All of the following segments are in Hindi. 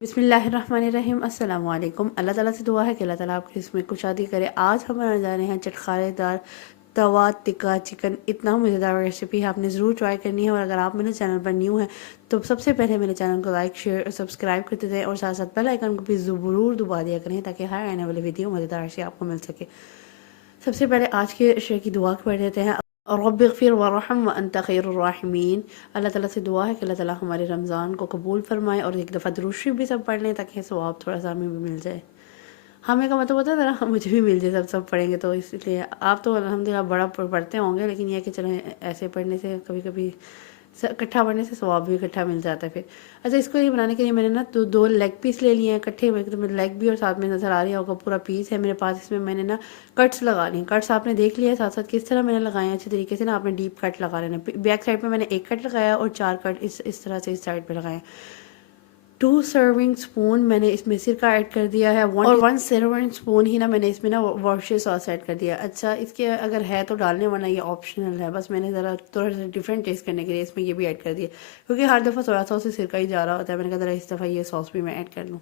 बिस्मिल्लाहिर्रहमानिर्रहीम अस्सलाम वालेकुम। अल्लाह ताला से दुआ है कि अल्लाह ताला आपकी इसमें कुशादी करे। आज हम बनाने जा रहे हैं चटखारेदार तवा टिक्का चिकन। इतना मज़ेदार रेसिपी है, आपने ज़रूर ट्राई करनी है। और अगर आप मेरे चैनल पर न्यू हैं तो सबसे पहले मेरे चैनल को लाइक शेयर और सब्सक्राइब करते थे और साथ साथ बेल आइकन को भी ज़रूर दबा दिया करें ताकि हर आने वाली वीडियो मज़ेदार से आपको मिल सके। सबसे पहले आज के शेर की दुआ पढ़ देते हैं। रब्बिग़फिर वरहम व अंत खैरुर राहिमीन। अल्लाह ताला से दुआ है कि अल्लाह ताला हमारे रमज़ान को कबूल फरमाए। और एक दफ़ा दुरूद शरीफ भी सब पढ़ लें ताकि सवाब थोड़ा सा हमें भी मिल जाए। हमें का मतलब होता है ज़रा मुझे भी मिल जाए, सब पढ़ेंगे तो इसलिए। आप तो अल्हम्दुलिल्लाह बड़ा पढ़ते होंगे, लेकिन यह कि चलें ऐसे पढ़ने से कभी कभी इकट्ठा पढ़ने से स्वाब भी इकट्ठा मिल जाता है फिर। अच्छा, इसको ये बनाने के लिए मैंने ना दो लेग पीस ले लिए हैं इकट्ठे। तो लेग भी और साथ में नज़र आ रही होगा पूरा पीस है मेरे पास। इसमें मैंने ना कट्स लगा लिए। कट्स आपने देख लिया साथ साथ किस तरह मैंने लगाए हैं अच्छे तरीके से ना। आपने डीप कट लगा लेना। बैक साइड पे मैंने एक कट लगाया और 4 कट इस तरह से इस साइड पे लगाए। 2 सर्विंग स्पून मैंने इसमें सिरका ऐड कर दिया है। और 1 सर्विंग स्पून ही ना मैंने इसमें ना वर्चे सॉस ऐड कर दिया। अच्छा, इसके अगर है तो डालने, वरना ये ऑप्शनल है। बस मैंने ज़रा थोड़ा सा डिफरेंट टेस्ट करने के लिए इसमें ये भी ऐड कर दिया, क्योंकि हर दफ़ा सोया सॉस से सिरका ही जा रहा होता है। मैंने कहा ज़रा इस दफ़ा ये सॉस भी मैं ऐड कर लूँ।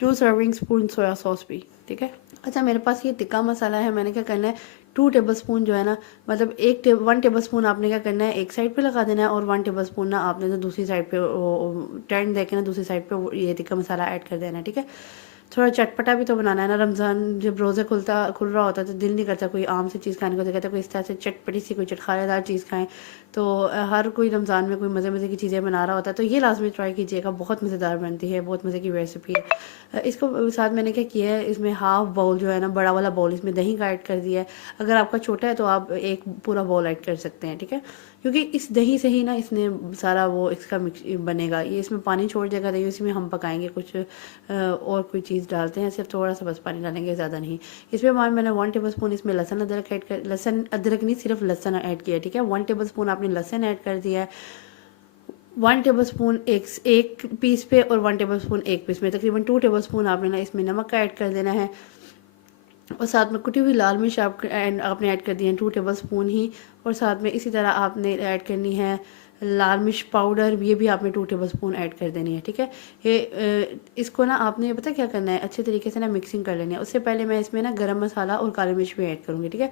2 सर्विंग स्पून सोया सॉस भी, ठीक है। अच्छा, मेरे पास ये टिक्का मसाला है। मैंने क्या करना है, 2 टेबल स्पून जो है ना, मतलब 1 टेबल स्पून आपने क्या करना है एक साइड पे लगा देना है। और 1 टेबल स्पून ना आपने तो दूसरी साइड पे टर्न देके ना दूसरी साइड पे ये टिक्का मसाला ऐड कर देना है, ठीक है। थोड़ा चटपटा भी तो बनाना है ना। रमज़ान जब रोज़ा खुल रहा होता है तो दिल नहीं करता कोई आम सी चीज़ खाने को, तो कहता है कोई इस तरह से चटपटी सी कोई चटखारेदार चीज़ खाएं। तो हर कोई रमज़ान में कोई मज़े मज़े की चीज़ें बना रहा होता है, तो ये लाजमी ट्राई कीजिएगा। बहुत मज़ेदार बनती है, बहुत मज़े की रेसिपी है। इसको साथ मैंने क्या किया है, इसमें हाफ़ बाउल जो है ना, बड़ा वाला बाउल, इसमें दही का ऐड कर दिया है। अगर आपका छोटा है तो आप एक पूरा बाउल ऐड कर सकते हैं, ठीक है। क्योंकि इस दही से ही ना इसने सारा वो इसका मिक्स बनेगा। ये इसमें पानी छोड़ देगा दही, इसमें हम पकाएंगे कुछ और कोई चीज़ डालते हैं, सिर्फ थोड़ा सा बस पानी डालेंगे, ज़्यादा नहीं। इसमें मैंने 1 टेबल स्पून इसमें लहसुन अदरक ऐड कर, लहसुन अदरक नहीं, सिर्फ लहसुन ऐड किया, ठीक है। 1 टेबल स्पून आपने लहसुन ऐड कर दिया है। 1 टेबल स्पून एक पीस पे और 1 टेबल स्पून एक पीस में, तकरीबन 2 टेबल स्पून आपने ना इसमें नमक का ऐड कर देना है। और साथ में कुटी हुई लाल मिर्च आपने ऐड कर दी है 2 टेबल स्पून ही। और साथ में इसी तरह आपने ऐड करनी है लाल मिर्च पाउडर, ये भी आपने 2 टेबल स्पून ऐड कर देनी है, ठीक है। इसको ना आपने पता क्या करना है, अच्छे तरीके से ना मिक्सिंग कर लेनी है। उससे पहले मैं इसमें ना गरम मसाला और काली मिर्च भी ऐड करूँगी, ठीक है।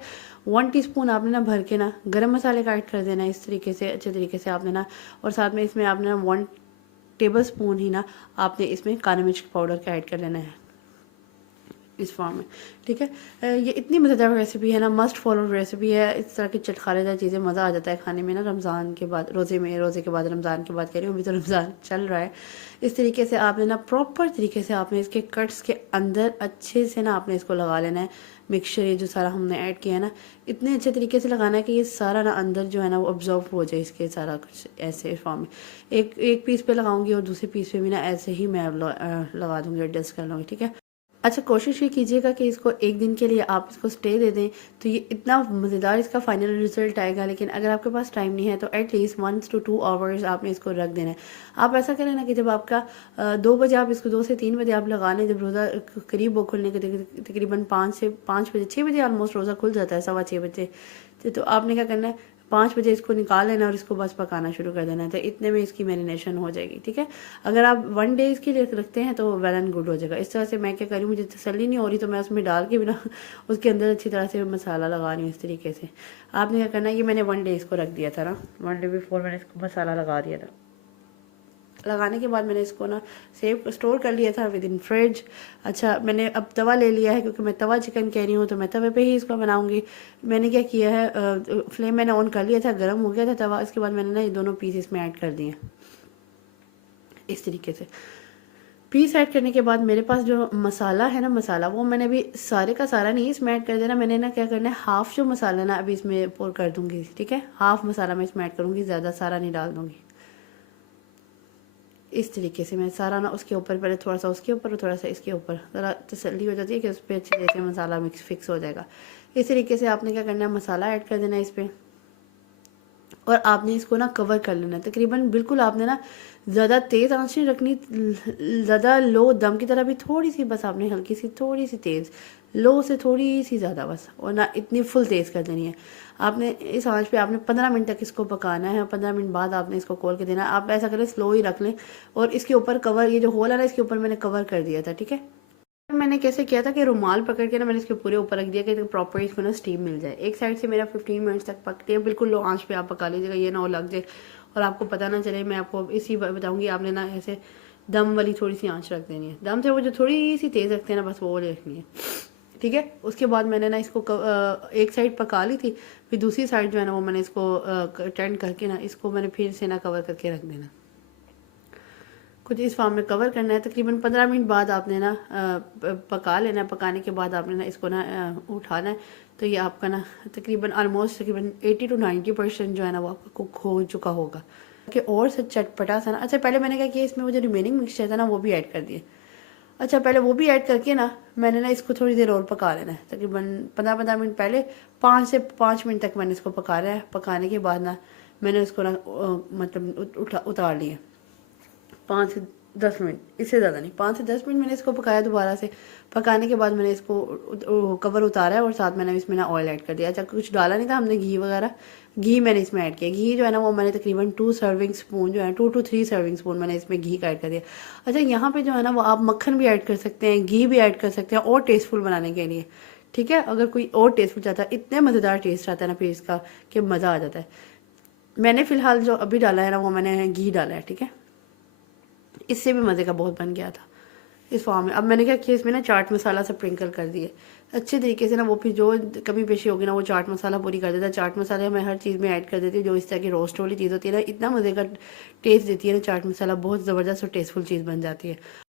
1 टीस्पून आपने ना भर के ना गरम मसाले का ऐड कर देना है इस तरीके से, अच्छे तरीके से आपने ना। और साथ में इसमें आपने ना 1 टेबल स्पून ही ना आपने इसमें काली मिर्च पाउडर का ऐड कर लेना है इस फॉर्म में, ठीक है। ये इतनी मज़ेदार रेसिपी है ना, मस्ट फॉलो रेसिपी है। इस तरह की चटखारेदार चीज़ें मज़ा आ जाता है खाने में ना। रमज़ान के बाद रोज़े के बाद, रमज़ान के बाद कह रही हूँ, अभी तो रमज़ान चल रहा है। इस तरीके से आपने ना प्रॉपर तरीके से आपने इसके कट्स के अंदर अच्छे से ना आपने इसको लगा लेना है मिक्सचर। ये जो सारा हमने ऐड किया है ना, इतने अच्छे तरीके से लगाना है कि ये सारा ना अंदर जो है ना वो ऑब्जॉर्व हो जाए इसके सारा कुछ। ऐसे फॉर्म में एक पीस पे लगाऊंगी और दूसरे पीस पे भी ना ऐसे ही मैं लगा दूंगी, एडजस्ट कर लूँगी, ठीक है। अच्छा, कोशिश ये कीजिएगा कि इसको एक दिन के लिए आप इसको स्टे दे दें, तो ये इतना मज़ेदार इसका फाइनल रिजल्ट आएगा। लेकिन अगर आपके पास टाइम नहीं है तो एटलीस्ट 1 to 2 आवर्स आपने इसको रख देना है। आप ऐसा करें ना कि जब आपका 2 बजे आप इसको 2 से 3 बजे आप लगा लें, जब रोज़ा करीब हो खुलने के, तकरीबन 5 बजे 6 बजे ऑलमोस्ट रोज़ा खुल जाता है, 6:15 बजे। तो आपने क्या करना है, 5 बजे इसको निकाल लेना और इसको बस पकाना शुरू कर देना है। तो इतने में इसकी मैरिनेशन हो जाएगी, ठीक है। अगर आप 1 डे इसके लिए रखते हैं तो वेल एंड गुड हो जाएगा। इस तरह से मैं क्या करूँ, मुझे तसल्ली नहीं हो रही तो मैं उसमें डाल के भी ना उसके अंदर अच्छी तरह से मसाला लगा रही हूँ इस तरीके से। आपने क्या करना है, ये मैंने 1 डे इसको रख दिया था ना, 1 डे बिफोर मैंने इसको मसाला लगा दिया था। लगाने के बाद मैंने इसको ना स्टोर कर लिया था विद इन फ्रिज। अच्छा, मैंने अब तवा ले लिया है, क्योंकि मैं तवा चिकन कह रही हूँ तो मैं तवे पे ही इसको बनाऊंगी। मैंने क्या किया है, फ्लेम मैंने ऑन कर लिया था, गर्म हो गया था तवा। इसके बाद मैंने ना ये दोनों पीस इसमें ऐड कर दिए इस तरीके से। पीस ऐड करने के बाद मेरे पास जो मसाला है ना, मसाला वो मैंने अभी सारे का सारा नहीं इसमें ऐड कर देना। मैंने ना क्या करना है, हाफ़ जो मसाला ना अभी इसमें पोर कर दूंगी, ठीक है। हाफ़ मसाला मैं इसमें ऐड करूँगी, ज़्यादा सारा नहीं डाल दूँगी। इस तरीके से मैं सारा ना उसके ऊपर, पहले थोड़ा सा उसके ऊपर और थोड़ा सा इसके ऊपर, ज़रा तसल्ली हो जाती है कि उस पर अच्छी तरीके से मसाला मिक्स फिक्स हो जाएगा। इस तरीके से आपने क्या करना है, मसाला ऐड कर देना है इस पर। और आपने इसको ना कवर कर लेना है तकरीबन, बिल्कुल आपने ना ज़्यादा तेज़ आंच नहीं रखनी, ज़्यादा लो दम की तरह भी थोड़ी सी, बस आपने हल्की सी थोड़ी सी तेज़, लो से थोड़ी सी ज़्यादा बस, और ना इतनी फुल तेज़ कर देनी है। आपने इस आंच पे आपने 15 मिनट तक इसको पकाना है। 15 मिनट बाद आपने इसको खोल के देना है। आप ऐसा करें स्लो ही रख लें और इसके ऊपर कवर, ये जो होल है ना इसके ऊपर मैंने कवर कर दिया था, ठीक है। मैंने कैसे किया था कि रुमाल पकड़ के ना मैंने इसके पूरे ऊपर रख दिया कि प्रॉपर इसको ना स्टीम मिल जाए। एक साइड से मेरा 15 मिनट्स तक पकते हैं, बिल्कुल लो आंच पे आप पका लीजिएगा, ये ना हो लग जाए और आपको पता ना चले। मैं आपको इसी बताऊंगी, आपने ना ऐसे दम वाली थोड़ी सी आंच रख देनी है। दम से वो जो थोड़ी सी तेज़ रखते हैं ना, बस वो रखनी है, ठीक है। उसके बाद मैंने ना इसको एक साइड पका ली थी, फिर दूसरी साइड जो है ना वो मैंने इसको टर्न करके ना इसको मैंने फिर से ना कवर करके रख देना। कुछ इस फॉर्म में कवर करना है। तकरीबन 15 मिनट बाद आपने ना पका लेना है। पकाने के बाद आपने ना इसको ना उठाना है। तो ये आपका ना तकरीबन 80 to 90% जो है ना वो आपका कुक हो चुका होगा कि और से चटपटा सा ना। अच्छा, पहले मैंने क्या किया, इसमें वो जो रिमेनिंग मिक्सचर था ना वो भी ऐड कर दिए। अच्छा, पहले वो भी ऐड करके ना मैंने ना इसको थोड़ी देर और पका लेना है। तकरीबन 15 मिनट पहले 5 से 5 मिनट तक मैंने इसको पका रहा है। पकाने के बाद ना मैंने उसको ना मतलब उतार लिया। 5 से 10 मिनट, इससे ज़्यादा नहीं, 5 से 10 मिनट मैंने इसको पकाया दोबारा से। पकाने के बाद मैंने इसको कवर उतारा है और साथ मैंने इसमें ना ऑयल ऐड कर दिया। अच्छा, कुछ डाला नहीं था हमने घी वगैरह, घी मैंने इसमें ऐड किया। घी जो है ना वो मैंने तकरीबन 2 सर्विंग स्पून जो है 2 to 3 सर्विंग स्पून मैंने इसमें घी का ऐड कर दिया। अच्छा, यहाँ पे जो है ना वो आप मक्खन भी ऐड कर सकते हैं, घी भी ऐड कर सकते हैं और टेस्टफुल बनाने के लिए, ठीक है। अगर कोई और टेस्टफुल चाहता है, इतने मज़ेदार टेस्ट आता है ना फिर इसका कि मज़ा आ जाता है। मैंने फ़िलहाल जो अभी डाला है ना वो मैंने घी डाला है, ठीक है। इससे भी मज़े का बहुत बन गया था इस फॉर्म में। अब मैंने क्या किया, इसमें ना चाट मसाला स्प्रिंकल कर दिए अच्छे तरीके से ना। वो फिर जो कमी पेशी होगी ना वो चाट मसाला पूरी कर देता है। चाट मसाले मैं हर चीज़ में ऐड कर देती हूँ, जो इस तरह की रोस्ट वाली चीज़ होती है ना, इतना मज़े का टेस्ट देती है ना चाट मसाला, बहुत ज़बरदस्त और टेस्टफुल चीज़ बन जाती है।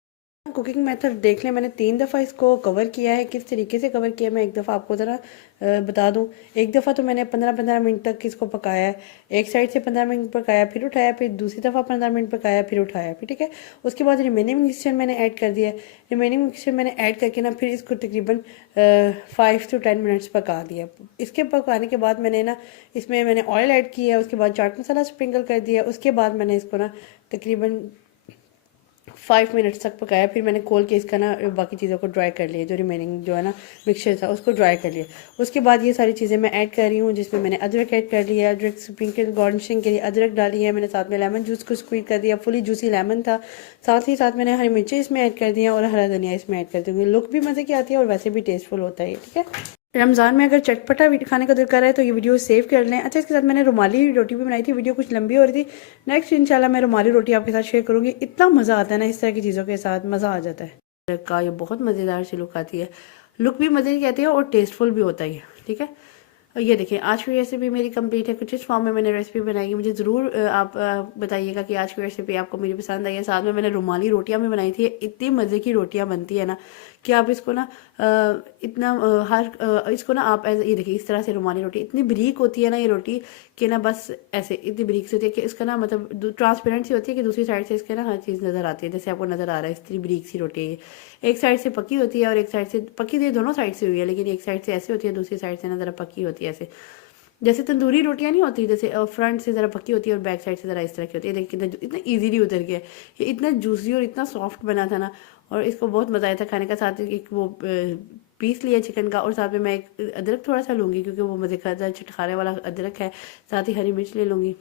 कुकिंग मेथड देख लें, मैंने 3 दफ़ा इसको कवर किया है। किस तरीके से कवर किया मैं एक दफ़ा आपको ज़रा बता दूं। एक दफ़ा तो मैंने 15 मिनट तक इसको पकाया है। एक साइड से 15 मिनट पकाया, फिर उठाया, फिर दूसरी दफ़ा 15 मिनट पकाया, फिर उठाया, फिर ठीक है। उसके बाद रिमेनिंग मिक्सचर मैंने ऐड कर दिया। रिमेनिंग मिक्सचर मैंने ऐड करके ना फिर इसको तकरीबन 5 to 10 मिनट्स पका दिया। इसके पकाने के बाद मैंने ना इसमें मैंने ऑयल ऐड किया, उसके बाद चाट मसाला स्प्रिंकल कर दिया। उसके बाद मैंने इसको ना तकरीबन 5 मिनट्स तक पकाया। फिर मैंने खोल के इसका ना बाकी चीज़ों को ड्राई कर लिया, जो रिमेनिंग जो है ना मिक्सचर था उसको ड्राई कर लिया। उसके बाद ये सारी चीज़ें मैं ऐड कर रही हूँ, जिसमें मैंने अदरक ऐड कर लिया। अदरक स्प्रिंकल गार्निशिंग के लिए अदरक डाली है मैंने। साथ में लेमन जूस को स्क्वीज कर दिया, फुली जूसी लेमन था। साथ ही साथ मैंने हरी मिर्ची इसमें ऐड कर दिया और हरा धनिया इसमें ऐड कर दूँगी। लुक भी मज़े की आती है और वैसे भी टेस्टफुल होता है, ठीक है। रमज़ान में अगर चटपटा खाने का दिल कर रहा है तो ये वीडियो सेव कर लें। अच्छा, इसके साथ मैंने रुमाली रोटी भी बनाई थी। वीडियो कुछ लंबी हो रही थी। नेक्स्ट इंशाल्लाह मैं रुमाली रोटी आपके साथ शेयर करूँगी। इतना मज़ा आता है ना इस तरह की चीज़ों के साथ, मज़ा आ जाता है का। ये बहुत मज़ेदार सी लुक आती है, लुक भी मज़े की आती है और टेस्टफुल भी होता है, ठीक है। और ये देखिए आज की रेसिपी मेरी कंप्लीट है। कुछ इस फॉर्म में मैंने रेसिपी बनाई है। मुझे ज़रूर आप बताइएगा कि आज की रेसिपी आपको मेरी पसंद आई है। साथ में मैंने रुमाली रोटियां भी बनाई थी। इतनी मज़े की रोटियां बनती है ना कि आप इसको ना इसको ना आप ये देखिए इस तरह से रुमाली रोटी इतनी बरीक होती है ना ये रोटी कि ना बस ऐसे इतनी बरीक से होती है कि इसका ना मतलब ट्रांसपेरेंट सी होती है कि दूसरी साइड से इसके ना हर चीज़ नज़र आती है। जैसे आपको नज़र आ रहा है इतनी बरीक सी रोटी है। एक साइड से पकी होती है और एक साइड से पकी थी, दोनों साइड से हुई है, लेकिन एक साइड से ऐसी होती है, दूसरी साइड से ना ज़रा पकी होती है ऐसे। जैसे तंदूरी रोटियां नहीं होती, जैसे फ्रंट से ज़रा पकी होती है और बैक साइड से ज़रा इस तरह की होती है। देखिए इतना इजीली उतर गया, ये इतना जूसी और इतना सॉफ्ट बना था ना, और इसको बहुत मज़ा आया था खाने का। साथ ही एक वो पीस लिया चिकन का और साथ में मैं एक अदरक थोड़ा सा लूँगी क्योंकि वो मज़े का छटखारे वाला अदरक है। साथ ही हरी मिर्च ले लूँगी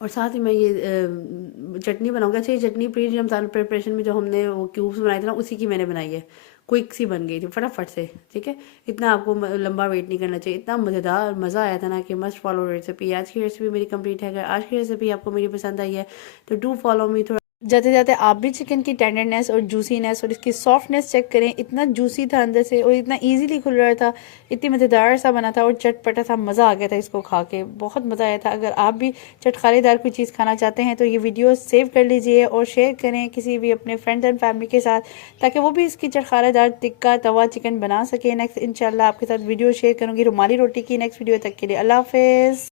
और साथ ही मैं ये चटनी बनाऊँगी। अच्छा, ये चटनी प्री रमज़ान प्रिपरेशन में जो हमने वो क्यूब्स बनाए थे ना उसी की मैंने बनाई है। क्विक सी बन गई थी फटाफट से, ठीक है। इतना आपको लंबा वेट नहीं करना चाहिए। इतना मज़ेदार मज़ा आया था ना कि मस्ट फॉलो रेसिपी। आज की रेसिपी मेरी कंप्लीट है। अगर आज की रेसिपी आपको मेरी पसंद आई है तो डू फॉलो मी। थोड़ा जाते जाते आप भी चिकन की टेंडरनेस और जूसीनेस और इसकी सॉफ्टनेस चेक करें। इतना जूसी था अंदर से और इतना इजीली खुल रहा था, इतनी मज़ेदार सा बना था और चटपटा सा, मज़ा आ गया था इसको खा के, बहुत मज़ा आया था। अगर आप भी चटखारेदार कोई चीज़ खाना चाहते हैं तो ये वीडियो सेव कर लीजिए और शेयर करें किसी भी अपने फ्रेंड्स एंड फैमिली के साथ, ताकि वो भी इसकी चटखारेदार टिक्का तवा चिकन बना सके। नेक्स्ट इंशाल्लाह आपके साथ वीडियो शेयर करूँगी रुमाली रोटी की। नेक्स्ट वीडियो तक के लिए अल्लाह हाफिज़।